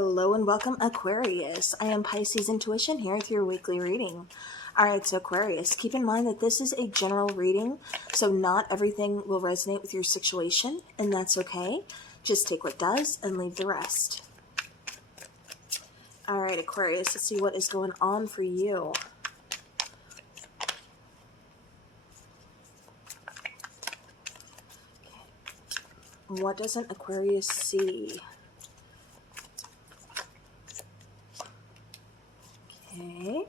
Hello and welcome, Aquarius. I am Pisces Intuition here with your weekly reading. Alright, so Aquarius, keep in mind that this is a general reading, so not everything will resonate with your situation, and that's okay. Just take what does and leave the rest. Alright, Aquarius, let's see what is going on for you. What doesn't Aquarius see? Okay.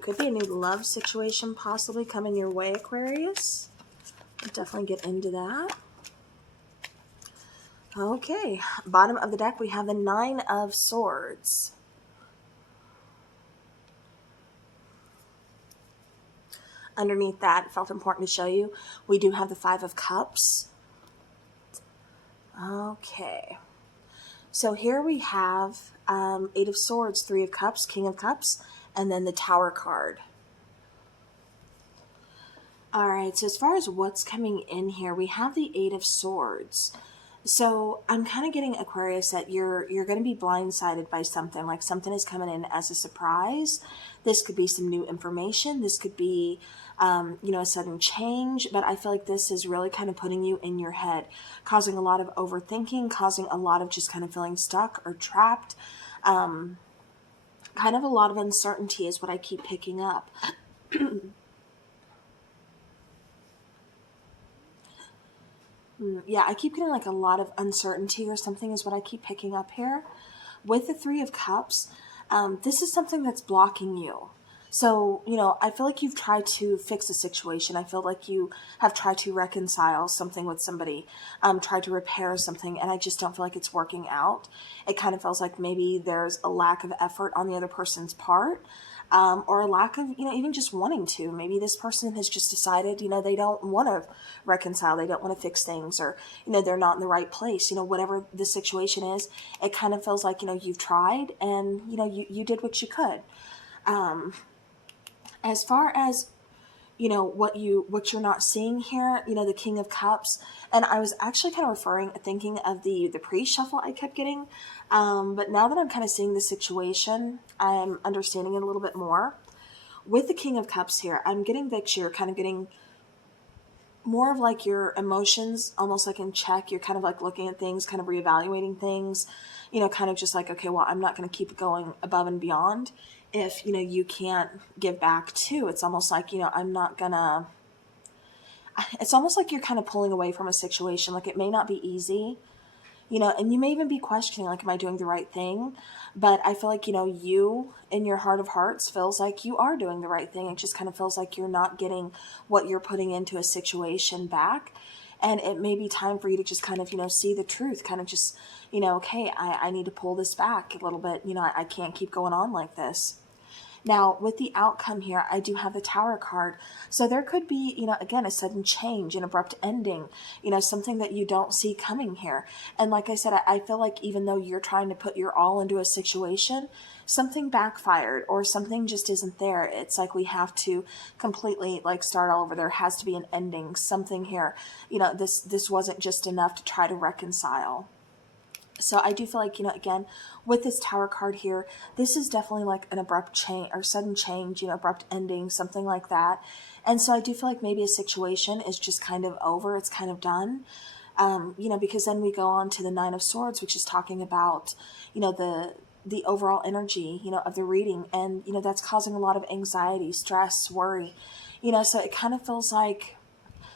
Could be a new love situation possibly coming your way, Aquarius. I'll definitely get into that. Okay, bottom of the deck, we have the Nine of Swords. Underneath that, it felt important to show you, we do have the Five of Cups. Okay. So here we have Eight of Swords, Three of Cups, King of Cups, and then the Tower card. All right, so as far as what's coming in here, we have the Eight of Swords. So I'm kind of getting, Aquarius, that you're going to be blindsided by something, like something is coming in as a surprise. This could be some new information. This could be, a sudden change. But I feel like this is really kind of putting you in your head, causing a lot of overthinking, causing a lot of just kind of feeling stuck or trapped. Kind of a lot of uncertainty is what I keep picking up. Yeah, I keep getting like a lot of uncertainty or something is what I keep picking up here. With the Three of Cups, this is something that's blocking you. So, I feel like you've tried to fix a situation. I feel like you have tried to reconcile something with somebody, tried to repair something, and I just don't feel like it's working out. It kind of feels like maybe there's a lack of effort on the other person's part. Or a lack of, even just wanting to. Maybe this person has just decided, they don't want to reconcile. They don't want to fix things, or, they're not in the right place. Whatever the situation is, it kind of feels like, you've tried and, you did what you could. As far as, what you're not seeing here, the King of Cups, and I was actually kind of thinking of the pre-shuffle I kept getting, but now that I'm kind of seeing the situation, I'm understanding it a little bit more. With the King of Cups here, I'm getting that you're kind of getting more of like your emotions almost like in check. You're kind of like looking at things, kind of reevaluating things, kind of just like, okay, well, I'm not going to keep going above and beyond if, you can't give back too. It's almost like, I'm not gonna, it's almost like you're kind of pulling away from a situation. Like it may not be easy, and you may even be questioning, like, am I doing the right thing? But I feel like, you in your heart of hearts feels like you are doing the right thing. It just kind of feels like you're not getting what you're putting into a situation back. And it may be time for you to just kind of, see the truth, kind of just, okay, I need to pull this back a little bit. I can't keep going on like this. Now, with the outcome here, I do have the Tower card. So there could be, again, a sudden change, an abrupt ending, something that you don't see coming here. And like I said, I feel like even though you're trying to put your all into a situation, something backfired or something just isn't there. It's like we have to completely like start all over. There has to be an ending, something here. This wasn't just enough to try to reconcile. So I do feel like, again, with this Tower card here, this is definitely like an abrupt change or sudden change, abrupt ending, something like that. And so I do feel like maybe a situation is just kind of over. It's kind of done, because then we go on to the Nine of Swords, which is talking about, the overall energy, of the reading. And, that's causing a lot of anxiety, stress, worry, so it kind of feels like,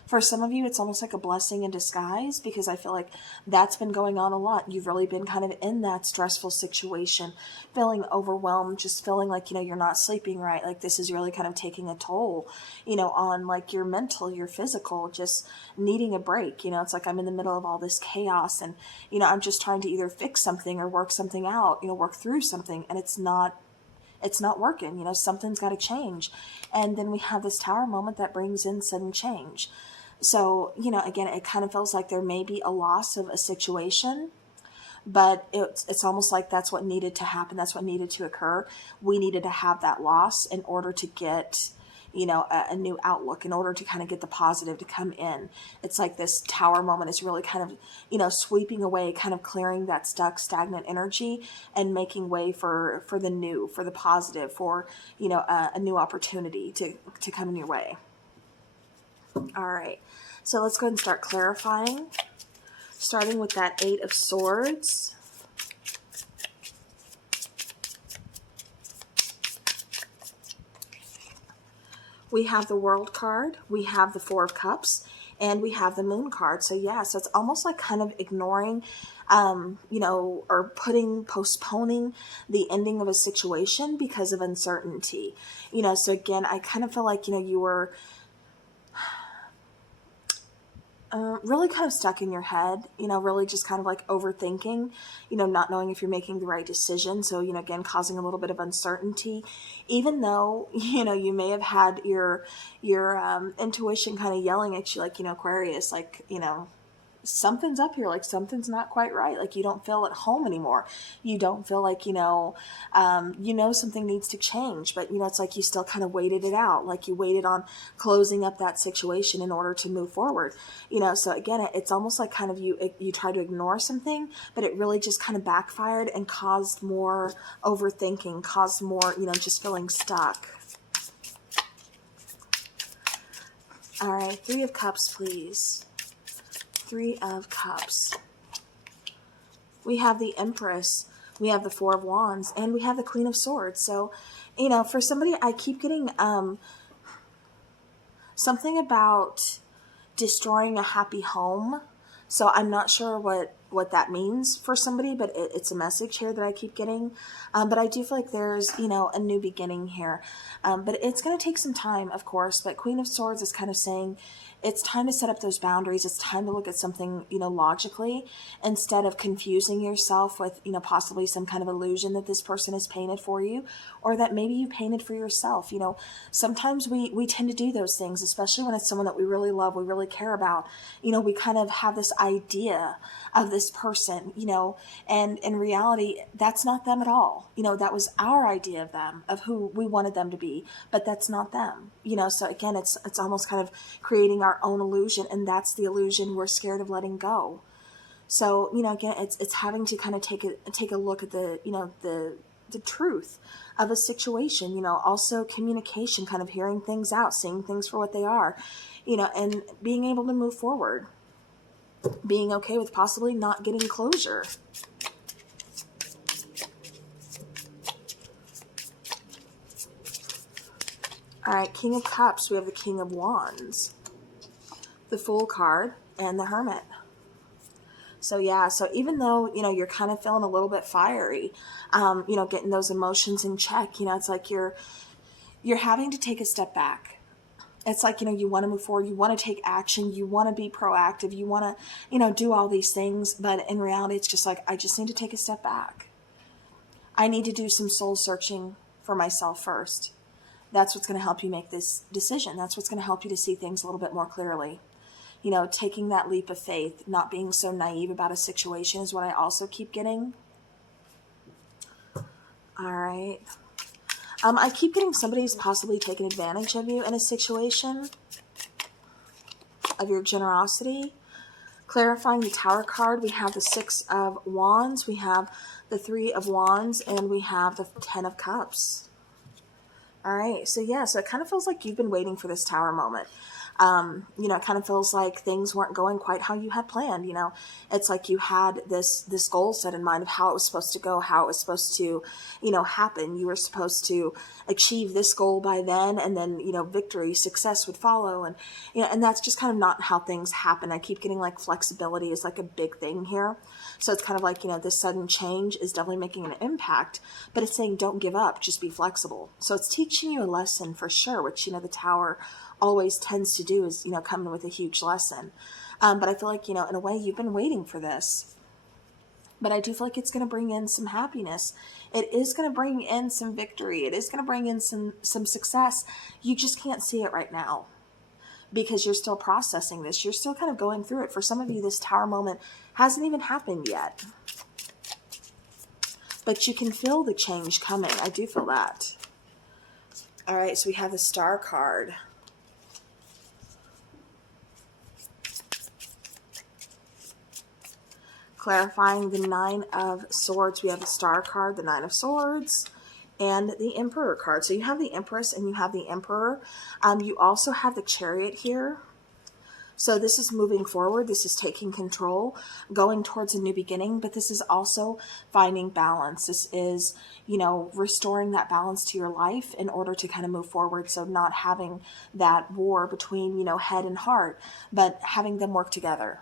for some of you, it's almost like a blessing in disguise, because I feel like that's been going on a lot. You've really been kind of in that stressful situation, feeling overwhelmed, just feeling like, you're not sleeping right. Like this is really kind of taking a toll, on like your mental, your physical, just needing a break. It's like I'm in the middle of all this chaos and, I'm just trying to either fix something or work something out, work through something. And it's not working, something's got to change. And then we have this Tower moment that brings in sudden change. So, again, it kind of feels like there may be a loss of a situation, but it's almost like that's what needed to happen. That's what needed to occur. We needed to have that loss in order to get, a new outlook in order to kind of get the positive to come in. It's like this tower moment is really kind of, sweeping away, kind of clearing that stuck, stagnant energy and making way for the new, for the positive, for, a new opportunity to come in your way. All right. So let's go ahead and start clarifying, starting with that 8 of Swords. We have the World card, we have the 4 of Cups, and we have the Moon card. So yeah, so it's almost like kind of ignoring, or postponing the ending of a situation because of uncertainty. So again, I kind of feel like, you were really kind of stuck in your head, really just kind of like overthinking, not knowing if you're making the right decision. So, again, causing a little bit of uncertainty, even though, you may have had your intuition kind of yelling at you, like, Aquarius, like, something's up here, like something's not quite right, like you don't feel at home anymore, you don't feel like something needs to change, but it's like you still kind of waited it out, like you waited on closing up that situation in order to move forward. So again, it's almost like kind of you try to ignore something, but it really just kind of backfired and caused more overthinking, caused more just feeling stuck. All right, 3 of Cups, please. 3 of Cups. We have the Empress, we have the 4 of Wands, and we have the Queen of Swords. So, for somebody, I keep getting something about destroying a happy home. So I'm not sure what that means for somebody, but it's a message here that I keep getting. But I do feel like there's, a new beginning here. But it's going to take some time, of course. But Queen of Swords is kind of saying it's time to set up those boundaries. It's time to look at something, logically, instead of confusing yourself with, possibly some kind of illusion that this person has painted for you, or that maybe you painted for yourself. Sometimes we tend to do those things, especially when it's someone that we really love, we really care about. We kind of have this idea of this person, and in reality, that's not them at all. That was our idea of them, of who we wanted them to be, but that's not them. So again, it's almost kind of creating our own illusion, and that's the illusion we're scared of letting go. So, again, it's having to kind of take a look at the truth of a situation, also communication, kind of hearing things out, seeing things for what they are, and being able to move forward, being okay with possibly not getting closure. All right, King of Cups, we have the King of Wands, the Fool card, and the Hermit. So yeah, so even though, you're kind of feeling a little bit fiery, getting those emotions in check, it's like you're having to take a step back. It's like, you want to move forward, you want to take action, you want to be proactive, you want to, do all these things, but in reality, it's just like, I just need to take a step back. I need to do some soul searching for myself first. That's what's going to help you make this decision. That's what's going to help you to see things a little bit more clearly. Taking that leap of faith, not being so naive about a situation is what I also keep getting. All right. I keep getting somebody's possibly taking advantage of you in a situation, of your generosity. Clarifying the Tower card, we have the 6 of Wands, we have the 3 of Wands, and we have the 10 of Cups. All right, so yeah, so it kind of feels like you've been waiting for this Tower moment. It kind of feels like things weren't going quite how you had planned. It's like you had this goal set in mind of how it was supposed to go, how it was supposed to, happen. You were supposed to achieve this goal by then, and then, victory, success would follow. And, and that's just kind of not how things happen. I keep getting like flexibility is like a big thing here. So it's kind of like, this sudden change is definitely making an impact, but it's saying don't give up, just be flexible. So it's teaching you a lesson for sure, which, the Tower always tends to do is, come in with a huge lesson. But I feel like, in a way you've been waiting for this. But I do feel like it's going to bring in some happiness. It is going to bring in some victory. It is going to bring in some success. You just can't see it right now because you're still processing this. You're still kind of going through it. For some of you, this Tower moment hasn't even happened yet. But you can feel the change coming. I do feel that. All right, so we have the Star card. Clarifying the Nine of Swords. We have the Star card, the Nine of Swords, and the Emperor card. So you have the Empress and you have the Emperor. You also have the Chariot here. So this is moving forward. This is taking control, going towards a new beginning, but this is also finding balance. This is, you know, restoring that balance to your life in order to kind of move forward. So not having that war between, you know, head and heart, but having them work together.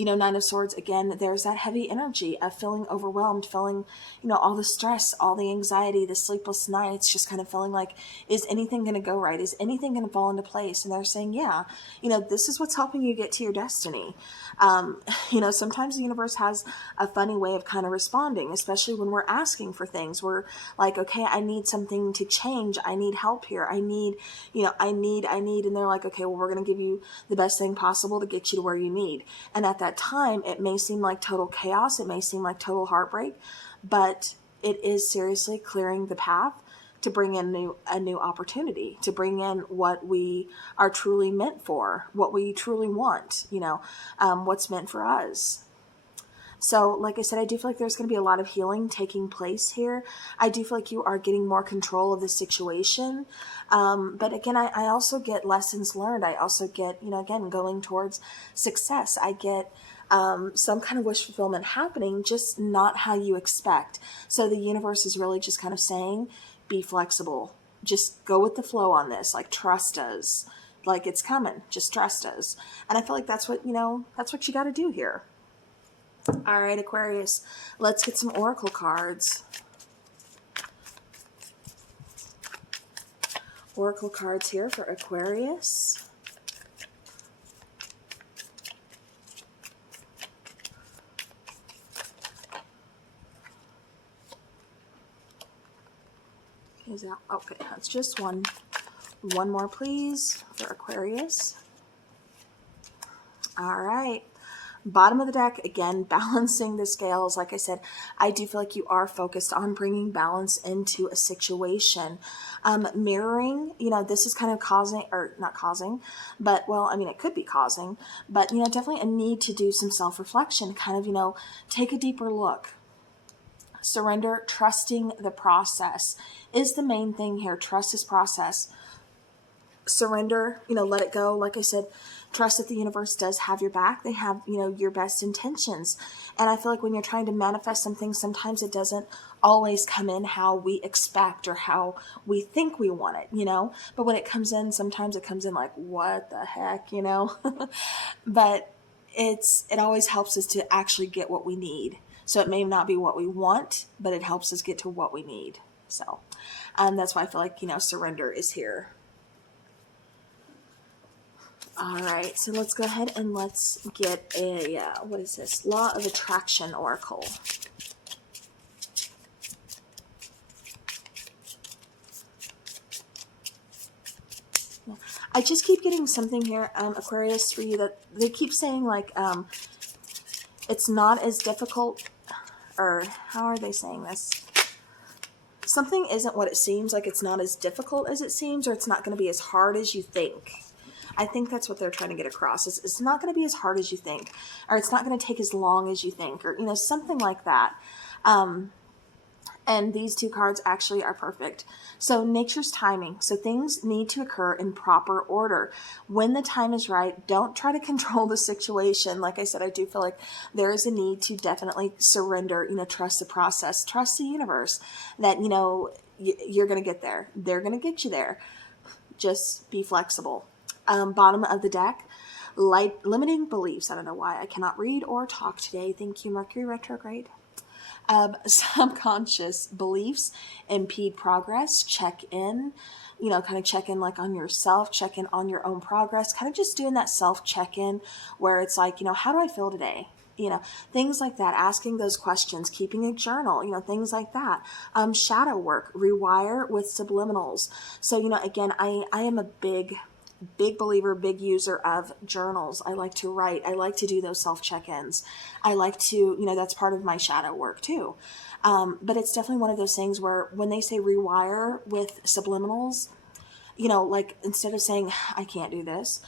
You know, Nine of Swords, again, there's that heavy energy of feeling overwhelmed, feeling, you know, all the stress, all the anxiety, the sleepless nights, just kind of feeling like, is anything going to go right? Is anything going to fall into place? And they're saying, yeah, you know, this is what's helping you get to your destiny. You know, sometimes the universe has a funny way of kind of responding, especially when we're asking for things. We're like, okay, I need something to change. I need help here. I need, you know, I need, and they're like, okay, well, we're going to give you the best thing possible to get you to where you need. And at that time, it may seem like total chaos. It may seem like total heartbreak, but it is seriously clearing the path to bring in a new opportunity, to bring in what we are truly meant for, what we truly want, you know, what's meant for us. So, like I said, I do feel like there's going to be a lot of healing taking place here. I do feel like you are getting more control of the situation. But again, I also get lessons learned. I also get, you know, again, going towards success. I get some kind of wish fulfillment happening, just not how you expect. So the universe is really just kind of saying, be flexible. Just go with the flow on this. Like, trust us. Like, it's coming. Just trust us. And I feel like that's what, you know, that's what you got to do here. All right, Aquarius, let's get some oracle cards. Oracle cards here for Aquarius. Is that okay? That's just one. One more, please, for Aquarius. All right. Bottom of the deck, again, balancing the scales. Like I said, I do feel like you are focused on bringing balance into a situation. Mirroring, you know, this is kind of causing, or not causing, but, well, I mean, it could be causing, but, you know, definitely a need to do some self-reflection, kind of, you know, take a deeper look. Surrender, trusting the process is the main thing here. Trust this process. Surrender, you know, let it go. Like I said, trust that the universe does have your back. They have, you know, your best intentions. And I feel like when you're trying to manifest something, sometimes it doesn't always come in how we expect or how we think we want it, you know. But when it comes in, sometimes it comes in like, what the heck, you know. But it always helps us to actually get what we need. So it may not be what we want, but it helps us get to what we need. So that's why I feel like, you know, surrender is here. All right, so let's go ahead and let's get a, what is this? Law of Attraction Oracle. I just keep getting something here, Aquarius, for you that they keep saying, like, it's not as difficult, or how are they saying this? Something isn't what it seems, like it's not as difficult as it seems, or it's not going to be as hard as you think. I think that's what they're trying to get across. It's not going to be as hard as you think, or it's not going to take as long as you think, or, you know, something like that. And these two cards actually are perfect. So nature's timing. So things need to occur in proper order. When the time is right, don't try to control the situation. Like I said, I do feel like there is a need to definitely surrender, you know, trust the process, trust the universe that, you know, you're going to get there. They're going to get you there. Just be flexible. Bottom of the deck, limiting beliefs. I don't know why I cannot read or talk today. Thank you, Mercury retrograde. Subconscious beliefs impede progress. Check in, you know, kind of check in like on yourself, check in on your own progress, kind of just doing that self check-in where it's like, you know, how do I feel today? You know, things like that, asking those questions, keeping a journal, you know, things like that. Shadow work, rewire with subliminals. So, you know, again, I am a big big believer, big user of journals. I like to write. I like to do those self-check-ins. I like to, you know, that's part of my shadow work too. But it's definitely one of those things where when they say rewire with subliminals, you know, like instead of saying, I can't do this,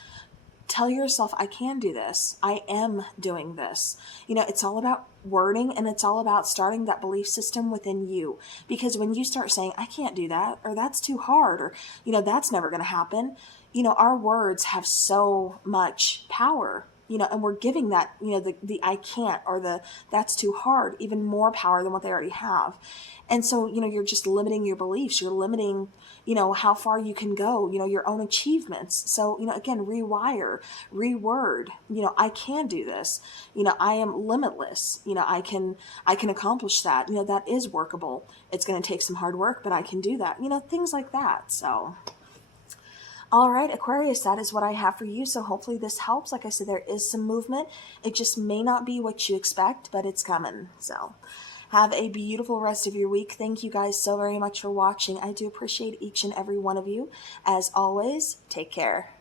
tell yourself, I can do this. I am doing this. You know, it's all about wording, and it's all about starting that belief system within you. Because when you start saying, I can't do that, or that's too hard, or, you know, that's never going to happen, you know, our words have so much power. You know, and we're giving that, you know, the I can't, or the that's too hard, even more power than what they already have. And so, you know, you're just limiting your beliefs. You're limiting, you know, how far you can go, you know, your own achievements. So, you know, again, rewire, reword, you know, I can do this. You know, I am limitless. You know, I can accomplish that. You know, that is workable. It's going to take some hard work, but I can do that. You know, things like that. So, all right, Aquarius, that is what I have for you. So hopefully this helps. Like I said, there is some movement. It just may not be what you expect, but it's coming. So have a beautiful rest of your week. Thank you guys so very much for watching. I do appreciate each and every one of you. As always, take care.